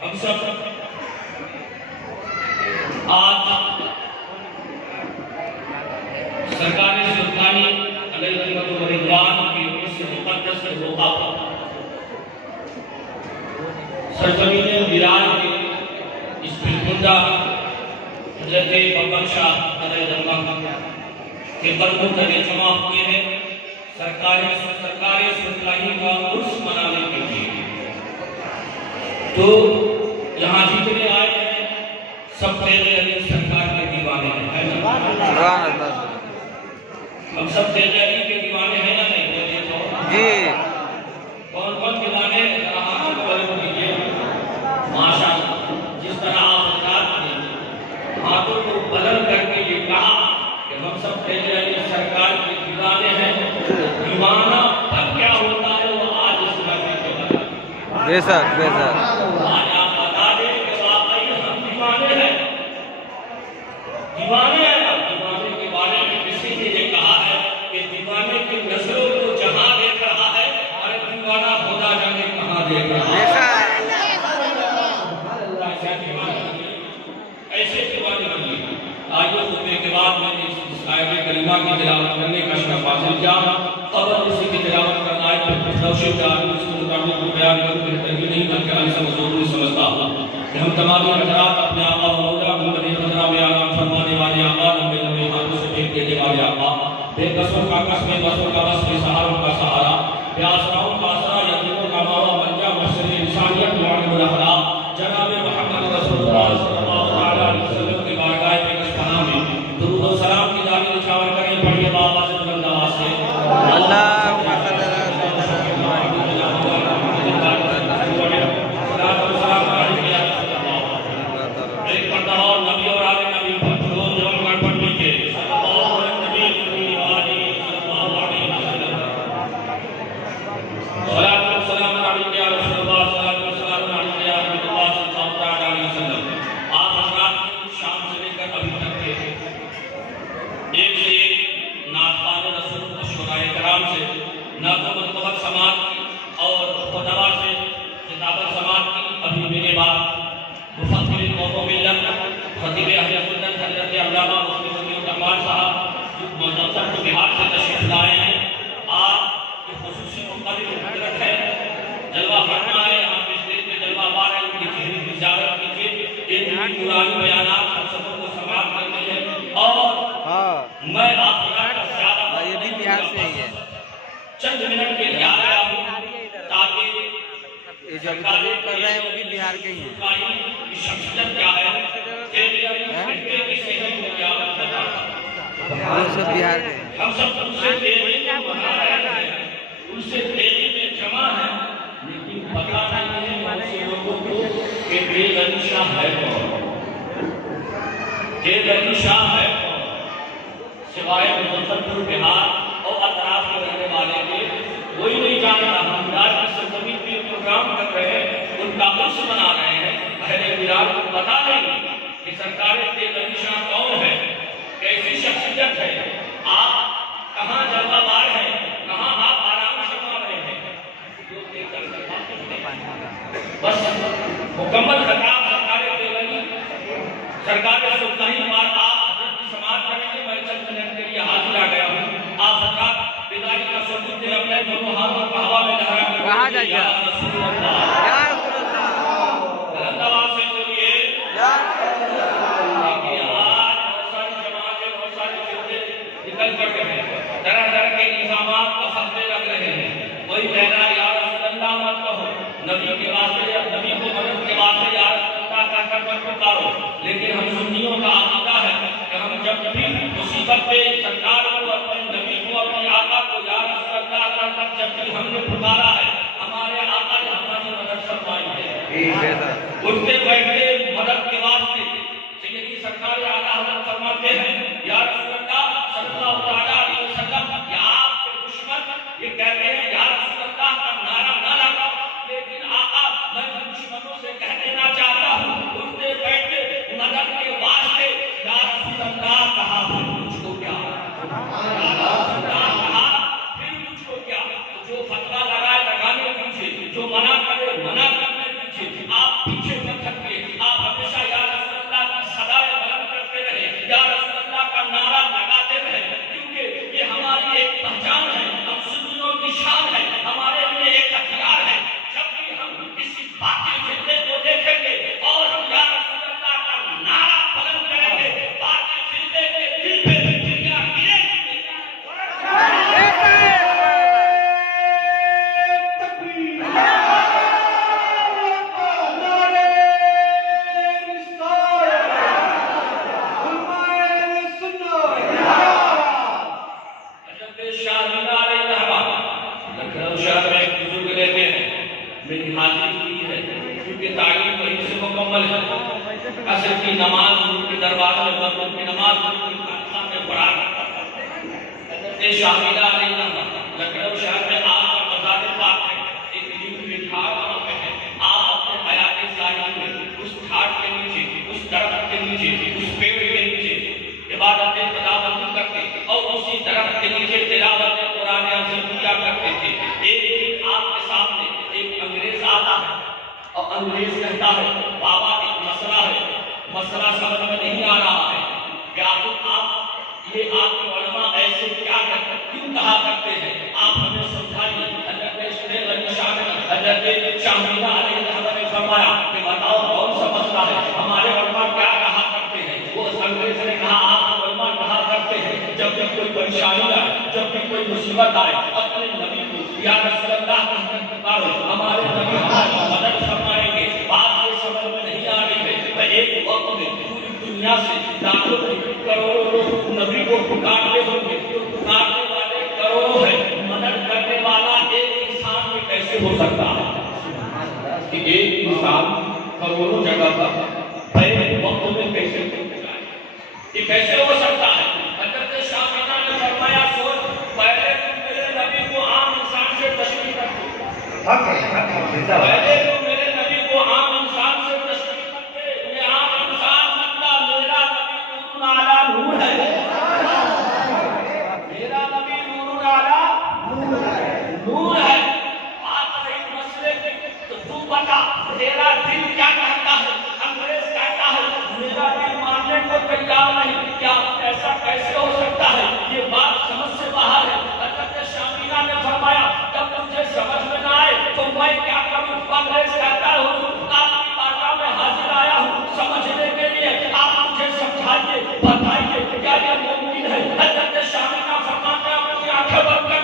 ہم سب آج سرکار سلطانی علیہ رحمت و رضوان کی اس مقدس روحہ پر سرزمین ویران کے اس پرکندہ حضرت بابا شاہ علیہ رحمت کے قدموں تلے جمع ہوئے ہیں سرکار سلطانی کا عرس منانے کے لیے۔ تو یہاں جتنے آئے ہیں سب تیرے علی سرکار کے دیوانے ہیں، ہم سب تیرے علی کے دیوانے ہیں یا نہیں؟ جی کون کون دیوانے ہیں؟ ماشاء اللہ، جس طرح آپ حضرات نے ہاتھوں کو بلند کر کے یہ کہا کہ ہم سب تیرے علی سرکار کے دیوانے ہیں، دیوانہ تب کیا ہوتا ہے وہ آج اس میں کے بتا۔ بے شک بے شک آج آپ بتا دیں کہ واقعی ہم دیوانے ہیں، دیوانے ہیں۔ دیوانے کے بارے میں کسی نے یہ کہا ہے کہ دیوانے کی نسلوں کو جہاں دیکھ رہا ہے اور دیوانہ خدا جانے کہاں دیکھ رہا ہے۔ ایسے دیوانے بنیے۔ آئیے خطبے کے بعد میں نے اس آیت کریمہ کی تلاوت کرنے کا شرف حاصل کیا، قبل اسی کی تلاوت کرنا ہے پھر دوشی جان اس کو مطابق کو بیان کروں بہتر نہیں بلکہ علی سے ضروری سمجھتا ہوں کہ ہم تمام حضرات اپنے آقا و مولا محمد خدا میں آرام فرمانے والے آقا لمبے لمبے ہاتھوں سے پھینک دینے والے آقا، بے قصوں کا قسم بسوں کا بس بے سہاروں کا سہارا، بے آسراؤں کا آسرا، یتیموں کا ماوا منجا محسن انسانیت معلم الاخلاق جناب محمد رسول اللہ صلی اللہ علیہ وسلم کے بارگاہ پیش پناہ میں درود و سلام کی داری نچھاور کریں پڑھیے بابا سے بلند آواز سے اللہم صلی اللہ چند منٹ کے لیے آیا ہوں تاکہ جو ابھی تقریر کر رہے ہیں وہ بھی بہار کے ہی ہیں۔ شخصیت کیا ہے وہ سب بہار کے ہیں۔ ہم سب ان سے تیری میں بنا رہے ہیں، ان سے تیری میں جمع ہے، لیکن پتہ نہیں ہے ایسے لوگوں کو کہ تیل علی شاہ ہے کون، تیل علی شاہ ہے کون، سوائے مظفرپور بہار اور اطراف میں رہنے والے کے کوئی نہیں جانتا۔ ہم راج کی سرزمین پہ پروگرام کر رہے ہیں، ان کا عرس منا رہے ہیں، اہل ویران کو پتا نہیں کہ سرکار تیل علی شاہ کون ہے، کیسی شخصیت ہے، آپ کہاں جلوہ بار ہیں، کہاں آپ آرام فرما رہے ہیں۔ بس مکمل خطاب سرکار تیل علی سرکار سلطانی پر آپ حضرت کی سماعت کریں گے۔ میں چند منٹ کے لیے حاضر آ گیا ہوں، آپ حضرات بیداری کا ثبوت دے اپنے دونوں ہاتھوں کو ہوا میں لہرا کر کہاں جائے گا؟ یا رسول اللہ، یا رسول اللہ، بلند آواز سے بولیے یا رسول اللہ۔ دیکھیے آج بہت ساری جماعتیں بہت ساری فرقے نکل پڑے ہیں، طرح طرح کے نظامات کو خطرے لگ رہے ہیں۔ کوئی کہہ رہا ہے یا رسول اللہ مت کہو، نبی کے واسطے یا نبی کو مدد کے واسطے یا رسول اللہ کا کر مت پکارو، لیکن ہم سنیوں کا عقیدہ ہے کہ ہم جب بھی مصیبت پہ سرکار کو اپنے نبی کو اپنے آقا کو یا رسول اللہ کا جب بھی ہم نے پکارا ہے، ہمارے آقا نے ہماری مدد فرمائی ہے۔ اٹھتے بیٹھتے مدد کے واسطے سیدی سرکار اعلیٰ حضرت فرماتے ہیں یا رسول اللہ صلی اللہ علیہ وسلم کہ آپ کے دشمن یہ کہتے ہیں یا رسول اللہ کا نعرہ نہ لگاؤ، لیکن آقا میں دشمنوں سے کہہ دینا چاہتا ہوں اٹھتے بیٹھتے مدد کے واسطے یا رسول اللہ کہا پھر مجھ کو کیا، یا رسول اللہ کہا پھر مجھ کو کیا۔ جو فتویٰ لگائے لگانے دیجیے، جو منع کرے منع نازل کی ہے، کیونکہ تعلیم وہی سے مکمل ہے۔ عصر کی نماز حضور کے دربار میں مغرب کی نماز حضور کے سامنے پڑھا کرتا تھا۔ حضرت شاملہ علیہ السلام لکھنؤ شہر میں آپ کا مزار پاک ہے، ایک نیچے ٹھاٹ وہاں پہ ہے۔ آپ اپنے حیات ظاہری میں اس ٹھاٹ کے نیچے، اس درخت کے نیچے، اس پیڑ کے نیچے عبادت خداوندی کرتے اور اسی درخت کے نیچے تلاوت قرآن عظیم کیا کرتے تھے۔ ایک دن آپ کے سامنے ایک انگریز آتا ہے اور انگریز کہتا ہے بابا ایک مسئلہ ہے، مسئلہ سمجھ میں نہیں آ رہا ہے، کیا آپ یہ آپ کے علماء ایسے کیا کرتے کیوں کہا کرتے ہیں، آپ ہمیں سمجھائیے۔ حضرت شاملہ علیہ السلام نے فرمایا کہ بتاؤ کون سا مسئلہ ہے، ہمارے علماء کیا کہا کرتے ہیں۔ وہ انگریز نے کہا آپ علماء کہا کرتے ہیں جب بھی کوئی پریشانی آئے، جب بھی کوئی مصیبت آئے، اپنے نبی کو یا رسول اللہ کو پکارو، ہمارے نبی ہماری مدد فرمائیں گے۔ بات یہ سمجھ میں نہیں آ رہی ہے، میں ایک وقت میں پوری دنیا سے لاکھوں کروڑوں لوگ نبی کو پکارتے ہوں گے، تو پکارنے والے کروڑوں ہیں، مدد کرنے والا ایک انسان میں کیسے ہو سکتا ہے کہ ایک انسان کروڑوں جگہ پر پہلے وقت میں کیسے یہ کیسے ہو سکتا ہے؟ حضرت شاملہ نے فرمایا سوچ، پہلے تم میرے نبی کو عام انسان سے تشبیہ کرتے، پہلے تم میرے نبی کو عام انسان سے تشبیہ کرتے، یہ عام انسان مطلب میرا نبی نور اعلیٰ نور ہے، میرا نبی نور اعلیٰ نور ہے۔ بات رہی مسئلے کی تو تو بتا تیرا دل کیا کہتا ہے؟ انگریز کہتا ہے میرا دل ماننے کو تیار نہیں، کیا ایسا کیسے ہو سکتا ہے؟ یہ بات سمجھ سے باہر ہے۔ حضرت شاملہ نے فرمایا جب تجھے سمجھ میں نہ آئے تو میں کیا کروں؟ انگریز کہتا ہے حضور آپ کی بارگاہ میں حاضر آیا ہوں سمجھنے کے لیے، آپ مجھے سمجھائیے، بتائیے کیا یہ ممکن ہے؟ حضرت شاملہ فرماتا ہے اپنی آنکھیں بند کر،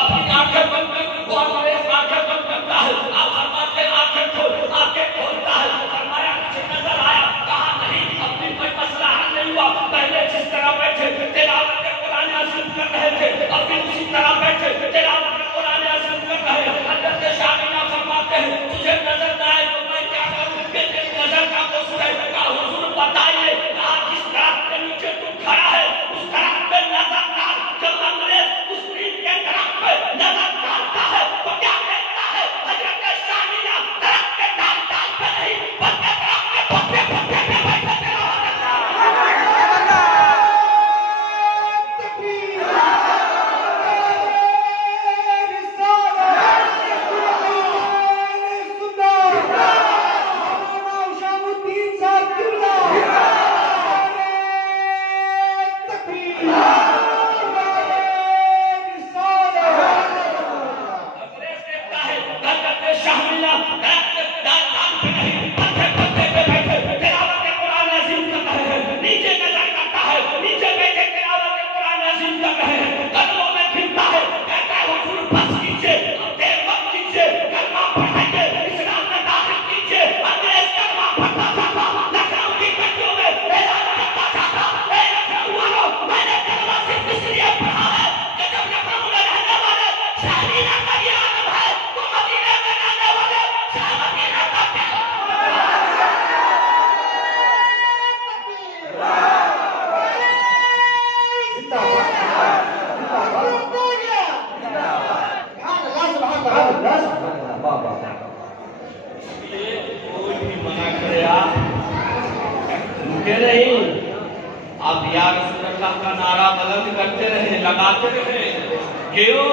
اپنی آنکھیں بند کر، وہ انگریز آنکھیں بند کرتا ہے، آپ فرماتے ہیں آنکھیں کھول، آنکھیں کھولتا ہے، فرمایا مجھے نظر آیا، کہا نہیں اپنی کوئی مسئلہ حل نہیں ہوا، پہلے جس طرح بیٹھے تلاوت قرآن عظیم کر رہے تھے ابھی اسی طرح بیٹھے تلاوت قرآن عظیم کر رہے ہیں۔ حضرت شاملہ فرماتے ہیں تجھے نظر نہ آئے تو میں کیا کروں؟ کہ تیری نظر کا قصور ہے، کہا حضور بتائیے کہا جس درخت کے نیچے تم کھڑا ہے اس درخت پہ نظر ڈال، جب انگریز اس نیم کے درخت پہ نظر ڈالتا ہے تو کیا کہتا ہے؟ حضرت شاملہ درخت کے ڈال ڈال پہ نہیں بلکہ درخت کے پتے پتے پہ بیٹھے تلاوت کرتا ہے۔ آپ یا رسول اللہ کا نعرہ بلند کرتے رہے، لگاتے رہے، کیوں؟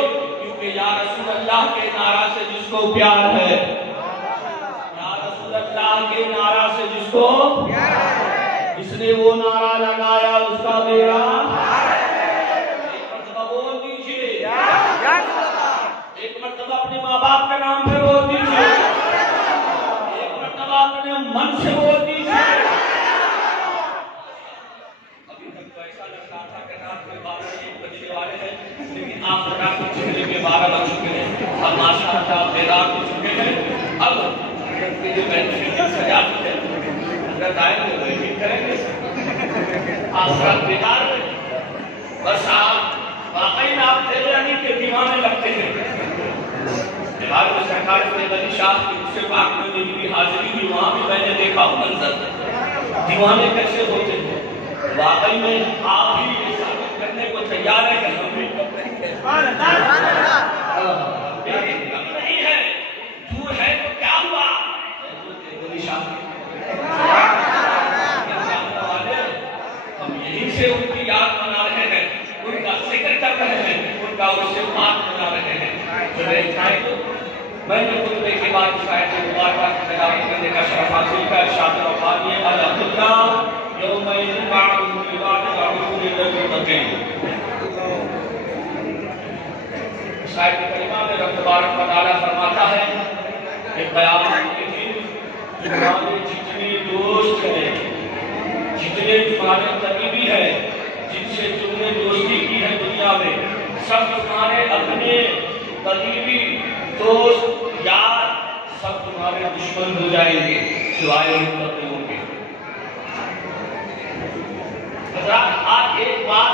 کیونکہ یا رسول اللہ کے نعرہ سے جس کو پیار ہے، یا رسول اللہ کے نعرہ سے جس کو جس نے وہ نعرہ لگایا اس کا میرا ایک مرتبہ بول دیجئے، ایک مرتبہ اپنے ماں باپ کے نام پہ بول دیجئے، ایک مرتبہ اپنے من سے بول دیجئے۔ آپ رات کو چہرے کے 12 بج چکے ہیں، اب ماشاءاللہ بیدار ہو چکے ہیں، اب حضرت کے جو محفل سجا چکے ہیں، حضرت آئے گے محفل کریں گے، آپ رات بیدار ہیں، بس آپ واقعی آپ تیرے علی کے دیوانے لگتے ہیں، دیوار کو سرکار نے علی شاہ کی اس سے پاک میں میری بھی حاضری ہوئی، وہاں بھی میں نے دیکھا وہ منظر، دیوانے کیسے ہوتے ہیں۔ واقعی میں آپ بھی یہ ثابت کرنے کو تیار ہے کہ ہم بھی کب نہیں ہے، نہیں ہے، دور ہے تو کیا ہوا؟ علی شاہ ہم یہیں سے ان کی یاد منا رہے ہیں، ان کا ذکر کر رہے ہیں، ان کا اس سے بات منا رہے ہیں۔ میں نے خطبے کے بعد شاید مبارکہ کی تلاوت کرنے کا شرف حاصل کا، ارشاد ربانی الحمدللہ یومئذ بعضهم لبعض عدو الا المتقین۔ شاید کلمہ میں رب تبارک و تعالیٰ فرماتا ہے کہ قیامت کے دن تمہارے جتنے دوست ہیں، جتنے تمہارے قریبی ہیں، جن سے تم نے دوستی کی ہے دنیا میں، سب تمہارے اپنے قریبی دوست یار سب تمہارے دشمن ہو جائیں گے سوائے ان متقیوں کے۔ حضرات آج ایک بات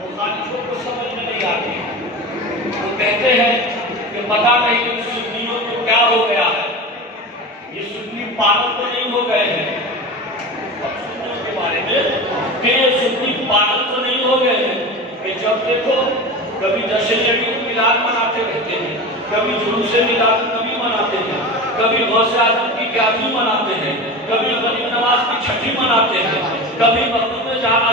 مخالفوں کو سمجھ میں نہیں آتی، وہ کہتے ہیں کہ پتہ نہیں ان سنیوں کو کیا ہو گیا ہے، یہ سنی پاگل تو نہیں ہو گئے ہیں، سنیوں کے بارے میں کہ یہ سنی پاگل تو نہیں ہو گئے ہیں کہ جب دیکھو کبھی جشن میلاد مناتے رہتے ہیں، کبھی جلوس میلاد نبی مناتے ہیں، کبھی غوث اعظم کی 11ویں مناتے ہیں، کبھی غریب نواز کی 6ٹھی مناتے ہیں، کبھی مخدوم جہاں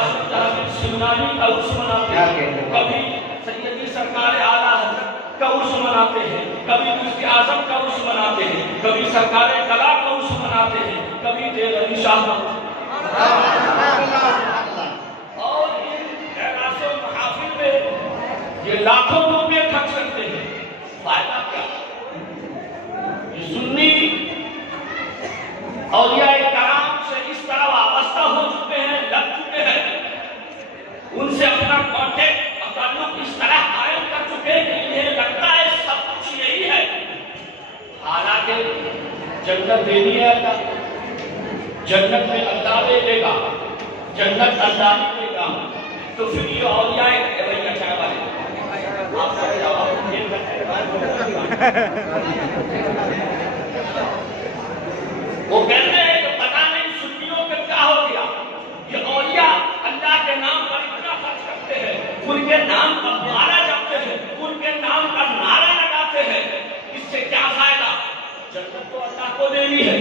سمنانی کا عرس مناتے ہیں، کبھی سیدی سرکار اعلیٰ حضرت کا عرس مناتے ہیں، کبھی مفتی اعظم کا عرس مناتے ہیں، کبھی سرکار کلا کا عرس مناتے ہیں، کبھی دیر علی شاہ اور ان اعراض و محافل میں یہ لاکھوں روپے خرچ کرتے ہیں، فائدہ کیا؟ یہ سنی اولیاء کرام سے اس طرح وابستہ ہو چکے ہیں، لگ چکے ہیں، ان سے اپنا کانٹیکٹ اور تعلق اس طرح قائم کر چکے ہیں کہ انہیں لگتا ہے سب کچھ یہی ہے، حالانکہ جنت دینی ہے اللہ، جنت میں اللہ دے دے گا، جنت اللہ ہی دے گا، تو پھر یہ اولیاء بھیا چاہ والے وہ کہتے ہیں کہ پتہ نہیں سنیوں کے کیا ہو گیا، یہ اولیاء اللہ کے نام پر اتنا خرچ کرتے ہیں، ان کے نام پر نعرہ جپتے ہیں، ان کے نام پر نعرہ لگاتے ہیں، اس سے کیا فائدہ؟ جنت تو اللہ کو دینی ہے،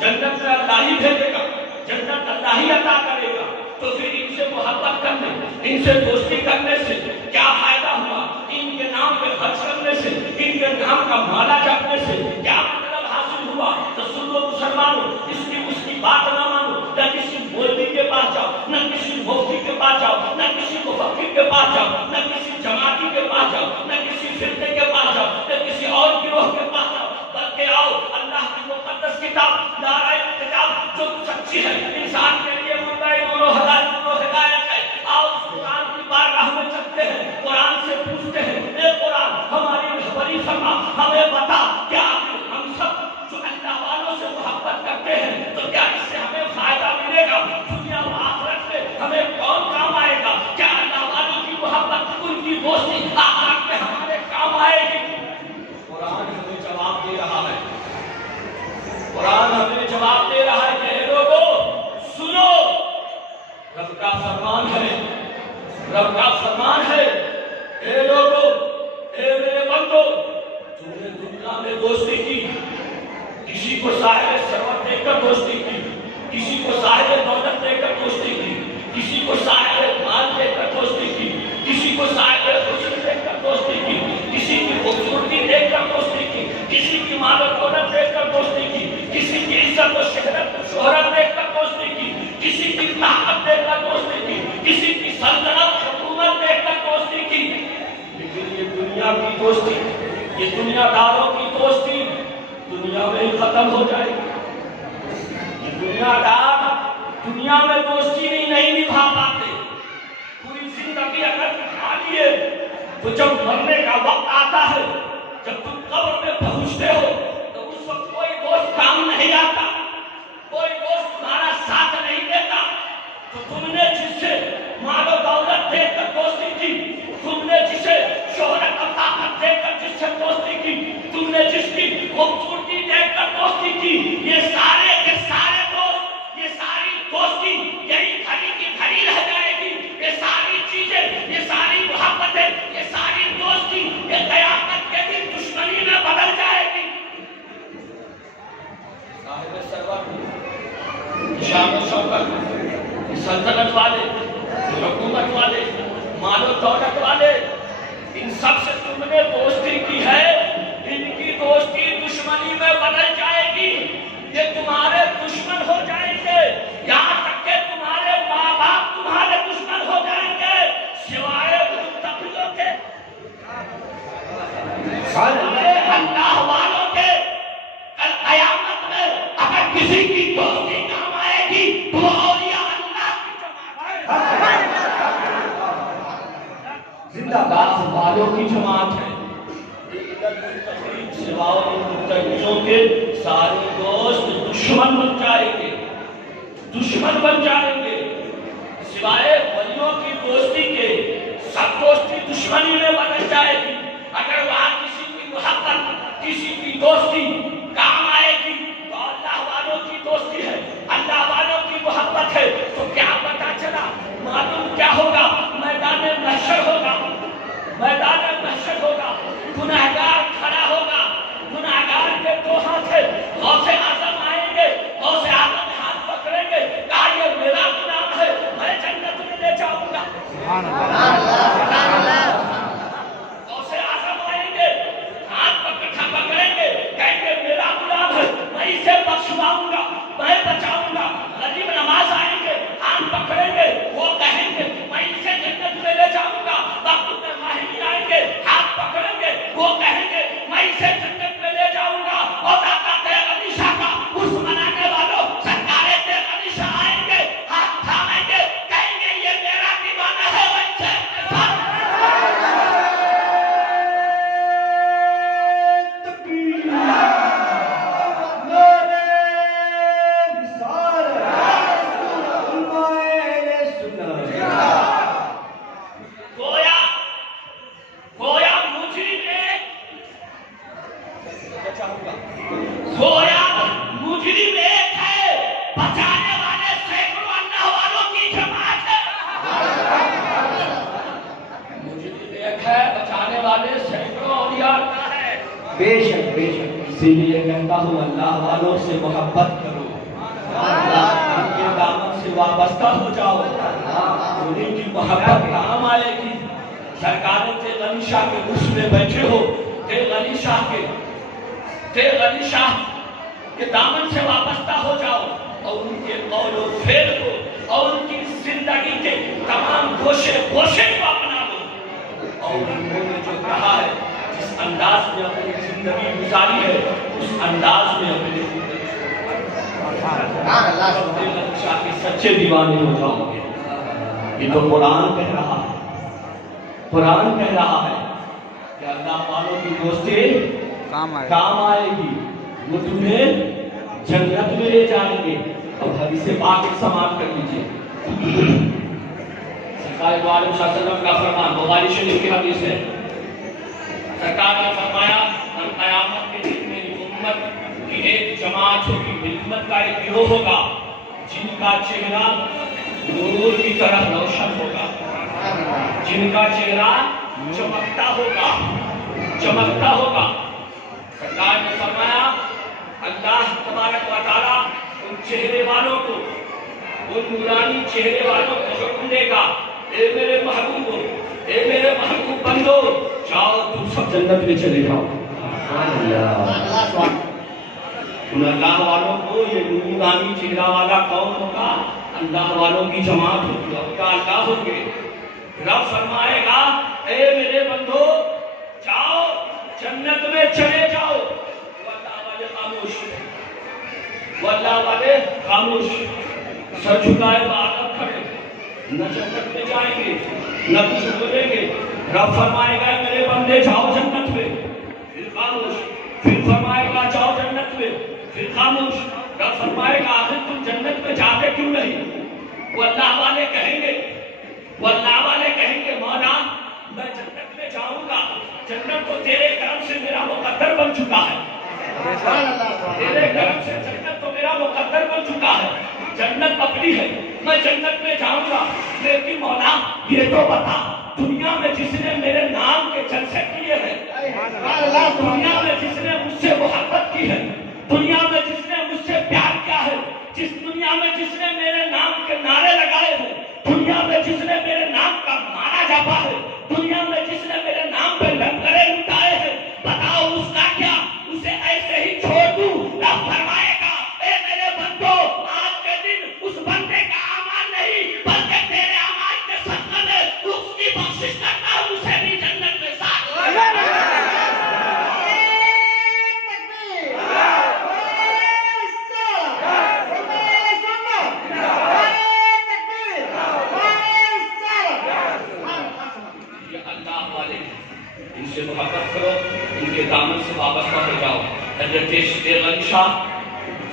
جنت میں اللہ ہی بھیجے گا، جنت اللہ ہی عطا کرے گا، تو پھر ان سے محبت کرنے، ان سے دوستی کرنے سے کیا فائدہ ہوا؟ ان کے نام پہ خرچ کرنے سے، ان کے نام کا مالا جپنے سے کیا مطلب حاصل ہوا؟ تو سن لو مسلمانوں، اس کی بات نہ مانو، نہ کسی مولوی کے پاس جاؤ، نہ کسی مفتی کے پاس جاؤ، نہ کسی مفکر کے پاس جاؤ، نہ کسی جماعتی کے پاس جاؤ، نہ کسی فرقے کے پاس جاؤ، نہ کسی اور گروہ کے پاس جاؤ، بلکہ آؤ اللہ کی مقدس کتاب نعرہ کتاب جو سچی ہے، انسان کے لیے مدعی نور و ہدایت ہے، آؤ قرآن کی بارگاہ میں چلتے ہیں، قرآن سے پوچھتے ہیں، اے قرآن ہماری رہبری فرما، ہمیں بتا کیا ہم سب جو اللہ والوں سے محبت کرتے ہیں تو کیا اس سے ہمیں فائدہ ملے گا؟ دنیا و آخرت میں ہمیں کون کام آئے گا؟ کیا اللہ والوں کی محبت، ان کی دوستی آخرت میں ہمارے کام آئے گی؟ قرآن ہمیں جواب دے رہا ہے، قرآن ہمیں جواب دے رہا ہے کہ اے لوگوں سنو، رب کا فرمان ہے، رب کا فرمان ہے، اے لوگوں، اے میرے بندو، تم نے دنیا میں دوستی کی، کسی کو صاحب ثروت دے کر دوستی کی، کسی کو صاحب دولت دے کر دوستی کی، کسی کو صاحب مال دے کر دوستی کی، کسی کو صاحب حسن دے کر دوستی کی، کسی کی خوبصورتی دے کر دوستی کی، کسی کی مال و دولت دے کر دوستی کی، کسی کی عزت و شہرت دے کر دوستی کی، کسی کی طاقت دے کر دوستی کی، کسی کی سلطنت حکومت دے کر دوستی کی، لیکن یہ دنیا کی دوستی، یہ دنیا داروں کی دوستی دنیا میں ہی ختم ہو جائے گی۔ یہ دنیا دار دنیا میں دوستی نہیں نبھا پاتے، پوری زندگی اگر دکھا لیے تو جب مرنے کا وقت آتا ہے، جب تم قبر میں پہنچتے ہو تو اس وقت کوئی دوست کام نہیں آتا، کوئی دوست تمہارا ساتھ نہیں دیتا، تو تم نے جس سے مال و دولت دے کر دوستی کی، تم نے جسے شہرت و طاقت دے کر جس سے دوستی کی، تم نے جس کی خوبصورتی دیکھ کر دوستی کی. یہ سارے کے سارے دوست، یہ ساری دوستی یہی گھڑی کی گھڑی رہ جائے گی. یہ ساری چیزیں، یہ ساری محبتیں، یہ ساری دوستی یہ قیامت کے دن دشمنی میں بدل جائے گی. صاحب سرور، شان و شوکت، سلطنت والے، حکومت والے، مال و دولت والے، ان سب سے تم نے دوستی کی ہے. ان کی دوستی دشمنی میں بدل جائے گی. یہ تمہارے دشمن ہو جائیں گے. یہاں تک کہ تمہارے ماں باپ تمہارے دشمن ہو جائیں گے، سوائے متقیوں کے، سوائے اللہ والوں کے. کل قیامت میں اگر کسی کی دوستی کام آئے گی تو وہ اولیاء اللہ کی جماعت ہے. زندہ باد والوں کی جماعت ہے. سوائے متقیوں کے سارے دوست دشمن بن جائیں گے، دشمن بن جائیں گے. سوائے ولیوں کی دوستی کے سب دوستی دشمنی میں بدل جائے گی. اگر وہاں کسی کی محبت، کسی کی دوستی کام آئے گی تو اللہ والوں کی دوستی ہے، اللہ والوں کی محبت ہے. تو کیا پتا چلا؟ معلوم کیا ہوگا؟ میدان محشر ہوگا، میدان محشر ہوگا. گنہگار کھڑا ہوگا، گنہگار کے دو ہاتھ ہے. غوث اعظم آئیں گے، غوث اعظم ہاتھ پکڑیں گے، کہا یہ میرا گناہ ہے، میں جنت میں لے جاؤں گا. غوث اعظم آئیں گے، ہاتھ پکڑیں گے، کہیں گے میرا گناہ ہے، میں اسے بخشواؤں گا، میں بچاؤں گا. غریب نواز آئیں گے، ہاتھ پکڑیں گے، وہ کہیں گے میں اسے جنت میں لے جاؤں گا. مخدوم ماہی آئیں گے، ہاتھ پکڑیں گے، وہ کہیں گے میں اسے جنت میں لے جاؤں گا. اور داتا تیر علی شاہ کا اس منانے والوں سرکار تیر علی شاہ آئیں گے، ہاتھ تھامیں گے، کہیں گے یہ میرا دیوانہ ہے، وہ اسے اسی لیے کہتا ہوں اللہ والوں سے محبت کرو، اللہ کے دامن سے وابستہ ہو جاؤ. انہیں کی محبت کام آئے گی. سرکار تیر علی شاہ کے عرش میں بیٹھے ہو، تیر علی شاہ کے دامن سے وابستہ ہو جاؤ اور ان کے قول و فعل کو اور ان کی زندگی کے تمام گوشے کو اپنا دو. اور انہوں نے جو کہا ہے، جس انداز میں اپنی زندگی گزاری ہے، اس انداز میں اپنی زندگی شاہ کے سچے دیوانے ہو جاؤ گے. یہ تو قرآن کہہ رہا ہے، قرآن کہہ رہا ہے کہ اللہ والوں کی دوستی کام آئے گی، وہ تمہیں جنت میں لے جائیں گے. اب حدیث پاک ایک سماعت کر لیجئے. سرکار دو عالم صلی اللہ علیہ وسلم کا فرمان بخاری شریف کی حدیث ہے. سرکار نے فرمایا قیامت کے دن میری امت کی ایک جماعت ہوگی، امت کا ایک گروہ ہوگا جن کا چہرہ نور کی طرح روشن ہوگا، جن کا چہرہ چمکتا ہوگا. سرکار نے فرمایا اللہ تبارک و تعالیٰ ان چہرے والوں کو، ان نورانی چہرے والوں کو حکم دے گا، اے میرے محبوب بندو، جاؤ تم سب جنت میں چلے جاؤ. ان اللہ والوں کو یہ نورانی چہرہ والا قوم ہوگا، اللہ والوں کی جماعت ہوگی، اللہ ہوگے. رب فرمائے گا اے میرے بندو جاؤ جنت میں چلے جاؤ. واللہ والے خاموش، سر جھکائے بادل کھڑے، نہ جنت میں جائیں گے نہ کچھ بولیں گے. رب فرمائے گا میرے بندے جاؤ جنت میں، پھر خاموش. پھر فرمائے گا جاؤ جنت میں، پھر خاموش. رب فرمائے گا آخر تم جنت میں جاتے کیوں نہیں؟ وہ اللہ والے کہیں گے مولا میں جنت میں جاؤں گا، جنت تو تیرے کرم سے میرا مقدر بن چکا ہے. تیرے کرم سے جنت تو میرا مقدر بن چکا ہے، جنت اپنی ہے، میں جنت میں جاؤں گا، لیکن مولا یہ تو بتا دنیا میں جس نے میرے نام کے جلسے کیے ہیں، دنیا میں جس نے مجھ سے محبت کی ہے، دنیا میں جس نے مجھ سے پیار کیا ہے، جس دنیا میں جس نے میرے نام کے نعرے لگائے ہیں، دنیا میں جس نے میرے نام کا مارا جپا ہے، دنیا میں جس نے میرے نام پہ لنگرے لٹائے ہیں، بتاؤ اس کا کیا؟ اسے ایسے ہی چھوڑ دوں؟ رب فرمائے گا اے میرے بندو آج کے دن اس بندے کا اعمال نہیں بلکہ تیرے اعمال کے صدقے میں اس کی بخشش کرتا ہوں، اسے بھی جنت میں ساتھ ان سے محبت کرو، ان کے دامن سے وابستہ ہو جاؤ۔ حضرت شیخ علی شاہ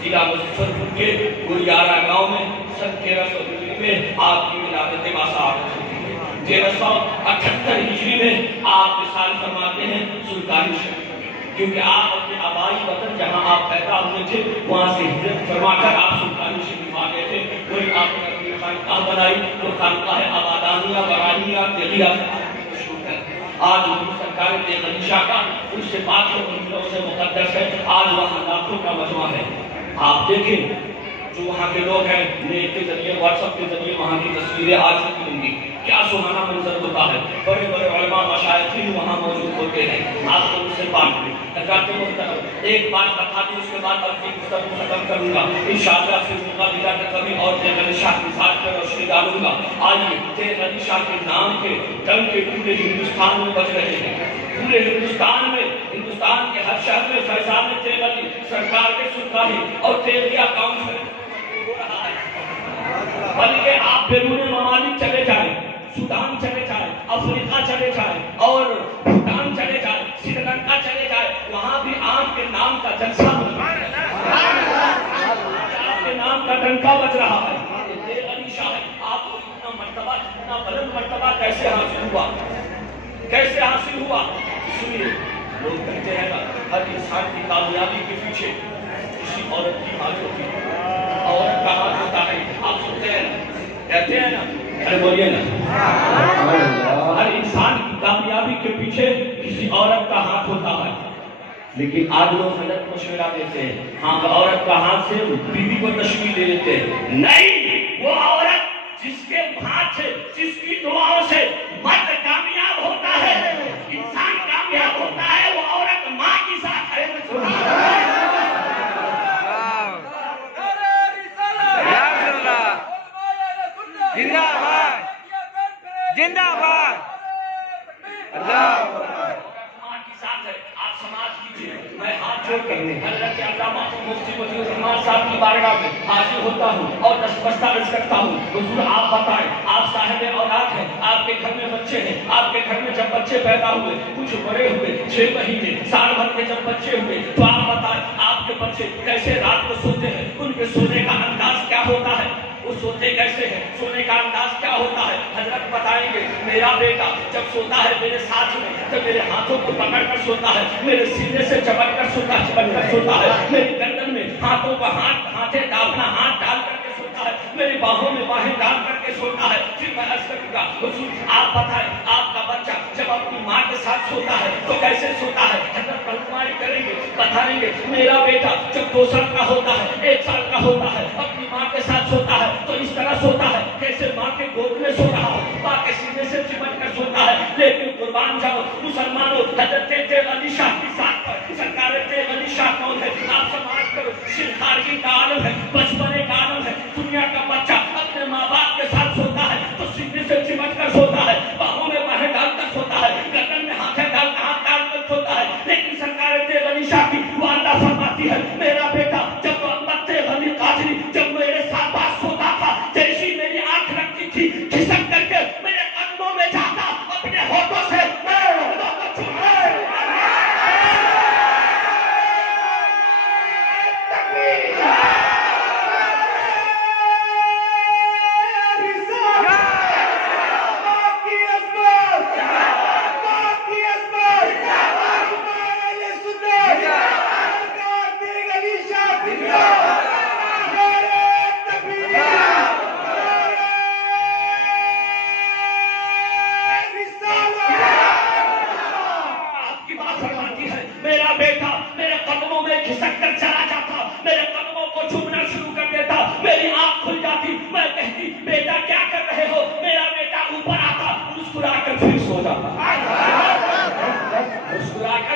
ضلع مظفر پور کے گریارہ گاؤں میں سن 1300 میں آپ کی ولادت باصعادت ہوئی ہے۔ 1378 ہجری میں آپ وصال فرماتے ہیں سلطانی شریف، کیونکہ آپ اپنے آبائی وطن جہاں آپ پیدا ہوئے تھے وہاں سے ہجرت فرما کر آپ سلطانی شریف آ گئے تھے، وہی آپ نے اپنی خانقاہ بنائی جو خانقاہ آبادانیہ برانیہ تغیہ سے مشہور ہے۔ آج حضور سرکار تیغ علی شاہ کا ان سے پاک و منزلوں سے مقدس ہے، آج وہاں لاکھوں کا مجمع ہے۔ آپ دیکھیں جو وہاں کے لوگ ہیں نیٹ کے ذریعے واٹس ایپ کے ذریعے وہاں کی تصویریں آج تک ملیں گی، کیا سبحانہ منظر ہوتا ہے، بڑے بڑے علماء مشائخین وہاں موجود ہوتے ہیں، آپ کو ان سے بات کریں۔ حضرات محترم ایک بات بتا دیں اس کے بعد اپنی گفتگو ختم کروں گا، انشاءاللہ پھر مقابلہ کا کبھی اور تیغ علی شاہ کی ذات پر روشنی ڈالوں گا۔ آئیے تیغ علی شاہ کے نام کے ڈنکے پورے ہندوستان میں بج رہے ہیں، پورے ہندوستان میں، ہندوستان کے ہر شہر میں فیضان تیغ علی سرکار کے سلطانی اور تیغیہ کاؤنسل ہو رہا ہے۔ بلکہ آپ بیرون ممالک چلے جائیں، سودان چلے جائیں، افریقہ چلے جائیں اور بھوٹان چلے جائیں، سری لنکا چلے جائیں، وہاں بھی آپ کے نام کا جلسہ ہو رہا ہے، آپ کے نام کا ڈنکا بج رہا ہے۔ تیغ علی شاہ آپ کو اتنا مرتبہ، اتنا بلند مرتبہ کیسے حاصل ہوا، کیسے حاصل ہوا؟ سنیے، لوگ کہتے ہیں نا ہر انسان کی کامیابی کے پیچھے کسی عورت کی ہاتھ ہوتی ہے، عورت کا ہاتھ ہوتا ہے، آپ سنتے ہیں نا، کہتے ہیں نا، ارے بولیے نا، ہر انسان کی کامیابی کے پیچھے کسی عورت کا ہاتھ ہوتا ہے، لیکن آج لوگ غلط مشورہ دیتے ہیں، ہاں عورت کا ہاتھ سے بیوی کو تشویش دے دیتے ہیں، نہیں، وہ عورت جس کے ہاتھ سے، جس کی دعاؤں سے مرد کامیاب ہوتا ہے، انسان کامیاب ہوتا ہے، وہ عورت ماں کی ساتھ ہے۔ زندہ باد، زندہ باد، اللہ ماں کی ساتھ ہے۔ آپ سماج کیجئے، میں ہاتھ جوڑ کر حضرت علامہ مفتی ولی الرحمن صاحب کی بارگاہ میں حاضر ہوتا ہوں اور دستبستہ عرض کرتا ہوں، حضور آپ بتائیں، آپ صاحب اولاد ہیں، آپ کے گھر میں بچے ہیں، آپ کے گھر میں جب بچے پیدا ہوئے، کچھ بڑے ہوئے، 6 مہینے، سال بھر کے جب بچے ہوئے، تو آپ بتائیں آپ کے بچے کیسے رات کو سوتے ہیں، ان کے سونے کا انداز کیا ہوتا ہے، وہ سوتے کیسے ہیں، سونے کا انداز کیا ہوتا ہے؟ حضرت بتائیں گے میرا بیٹا جب سوتا ہے میرے ساتھ میں، جب میرے ہاتھوں کو پکڑ کر سوتا ہے، میرے سینے سے چپٹ کر سوتا ہے، میری گردن میں ہاتھوں کا ہاتھیں اپنا ہاتھ ڈال کر کے سوتا ہے، میری باہوں میں باہیں ڈال کر کے سوتا ہے، پھر میں عرض کروں گا حضور آپ بتائیں آپ کا بچہ جب اپنی ماں کے ساتھ سوتا ہے تو کیسے سوتا ہے؟ حضرت رہنمائی کریں گے، بتائیں گے میرا بیٹا جب 2 سال کا ہوتا ہے، 1 سال کا ہوتا ہے، اپنی ماں کے ساتھ سوتا ہے تو اس طرح سوتا ہے جیسے ماں کے گود میں سو رہا ہو، ماں کے سینے سے چمٹ کر سوتا ہے۔ لیکن قربان جاؤ مسلمانوں، حضرت تیغ علی شاہ کی ذات پر سرکار تیغ علی شاہ کون ہے؟ آپ سماعت کرو، شرخارگی کا عالم ہے، بچپنے کا عالم ہے، دنیا کا بچہ اپنے ماں باپ کے ساتھ سوتا ہے تو سینے سے چمٹ کر سوتا ہے، باہوں میں باہیں ڈال کر سوتا ہے، گردن میں ہاتھ ڈال کر سوتا ہے، لیکن سرکار تیغ علی شاہ کی والدہ فرماتی ہے میرا بیٹا جب تیغ علی قادری جب میرے ساتھ بات سوتا تھا، جیسی میری آنکھ لگتی تھی کھسک کر کے میرے قدموں میں جاتا، اپنے ہونٹوں سے میرے ہونٹوں کو چھوڑا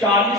40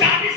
40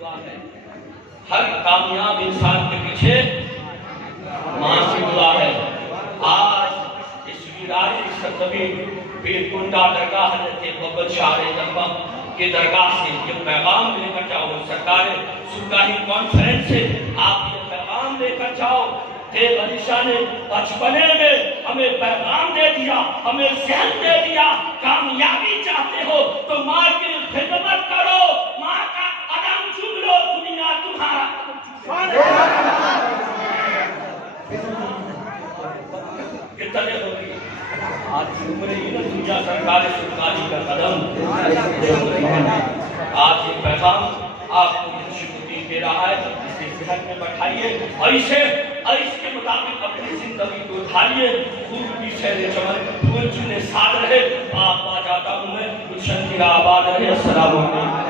دعا ہے. ہر کامیاب انسان کے پیچھے ماں کی دعا ہے. آج اس ویرانی سرزمین پیر کنڈا درگاہ حضرت محمد شاہ دربار کے درگاہ سے یہ پیغام لے کر جاؤ. سرکار سلطانی کانفرنس سے آپ یہ پیغام لے کر جاؤ. دیو علی شاہ نے بچپنے میں ہمیں پیغام دے دیا, ہمیں ذہن دے دیا. کامیابی چاہتے ہو تو ماں کی خدمت کرو, ماں کا قدم چوم لو, دنیا تمہارا. کتنے ہوگی آج عمر ہی نہ دنیا سرکار سلطانی کا قدم. آج یہ پیغام آپ کو خوشخبری دے رہا ہے. اسے ذہن میں بٹھائیے اور اس کے مطابق اپنی زندگی کو ڈھالیے. پھول کی شہر چمن, پھول چنے ساتھ رہے. آپ آ جاتا ہوں میں, گلشن کی آباد رہے. السلام علیکم.